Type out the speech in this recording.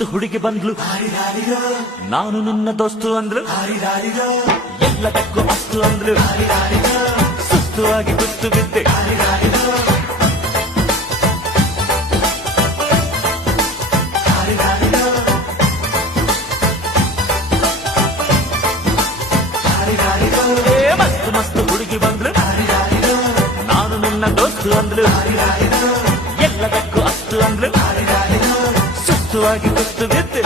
ಮಸ್ತ್ ಹುಡುಗಿ ಬಂದ್ಲು, ನಾನು ನಿನ್ನ ದೋಸ್ತು ಅಂದ್ಲು, ಎಲ್ಲದಕ್ಕೂ ಅಸ್ತು ಅಂದ್ಲು, ಸುಸ್ತು ಆಗಿ ಕುತ್ತು ಬಿದ್ದೆ. ಮಸ್ತ್ ಮಸ್ತ್ ಹುಡುಗಿ ಬಂದ್ಲು, ನಾನು ನಿನ್ನ ದೋಸ್ತು ಅಂದ್ಲು, ಎಲ್ಲದಕ್ಕೂ ಅಸ್ತು ಅಂದ್ಲು, ಸುಸ್ತುವಾಗಿ ಕುತ್ತು ಬಿದ್ದೆ.